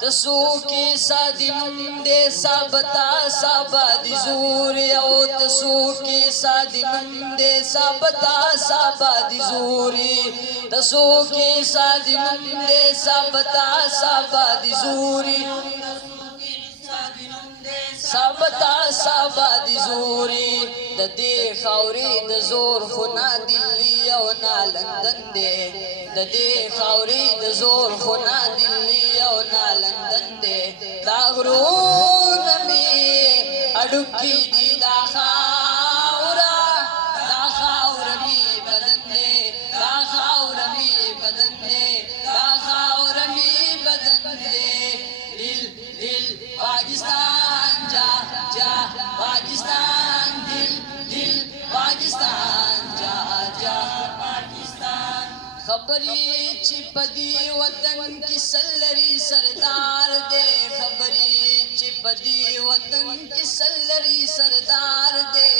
تسو کی سادن دے سابتا ساباد زور او تسو کی سادن دے سابتا ساباد زوری تسو کی سادن دے سابتا ساباد زوری سابتا ساباد زوری دا دے خاوری دا زور خنا دلی او نا لندن دے دا دے خاوری دا زور خنا دلی او نا لندن دے دا غرون میں اڈکی دی دا خاورا دا خاور می بدن دے دا خاور می بدن دے دا خاور می بدن دے دل دل پاکستان جا جا پاکستان دل دل پاکستان جا جا پاکستان خبری چپدی وطن کی سلری سردار دے خبری چپدی وطن کی سلری سردار دے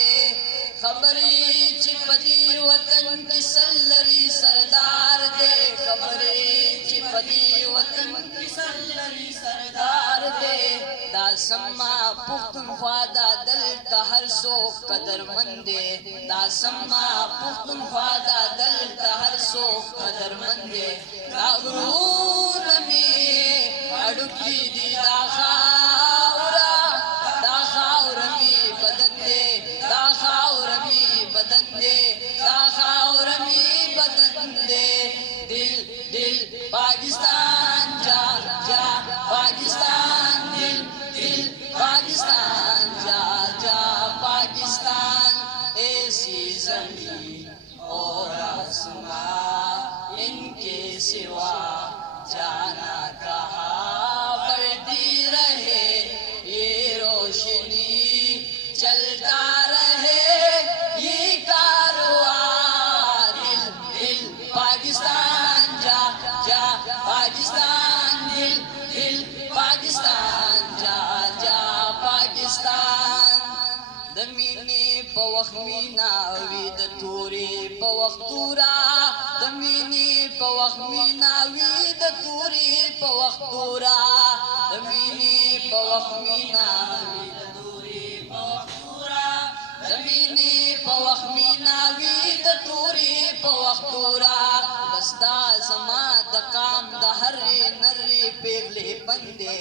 خبری چپدی وطن کی سلری سردار دے خبری چپدی وطن کی سلری سردار دے دا سما پختونخوا دا دلتا ہر سو قدر مندے دا سما پختونخوا دا دلتا ہر سو قدر مندے دا غرون میں اڈکی دی دا خاورا دا خاور می بدن دے دا خاور می بدن دے دا خاور می بدن دے دل دل پاکستان جا جا پاکستان دل دل پاکستان جا جا پاکستان ایسی زمین اور آسمان ان کے سوا جانا کہاں بڑھتی رہے یہ روشنی چلتا رہے یہ کارواں دل دل پاکستان جا جا پاکستان دل دل پاکستان جا جا پاکستان دمینی پوخمینا وید توری پوختورا دمینی پوخمینا وید توری پوختورا دمینی پوخمینا وید توری پوختورا دمینی پوخمینا وید توری پوختورا بسدا زمان دا کام دا ہری نری پیغلی بندے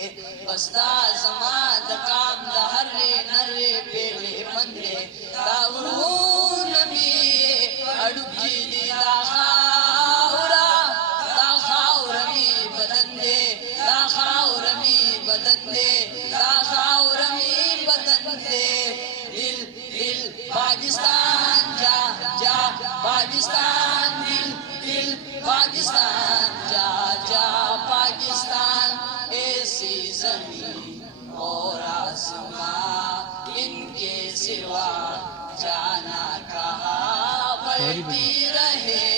بسدا زمان دا کام دا ہری نری پیغلی بندے دا غرون میں اڈکی دی دا خاورا دا خاور می بدن دے دا خاور می بدن دے دا خاور می بدن دے دل دل پاکستان جا جا پاکستان دل دل پاکستان جا جا پاکستان ایسی زمین اور آسمان ان کے سوا جانا کہاں بڑھتی رہے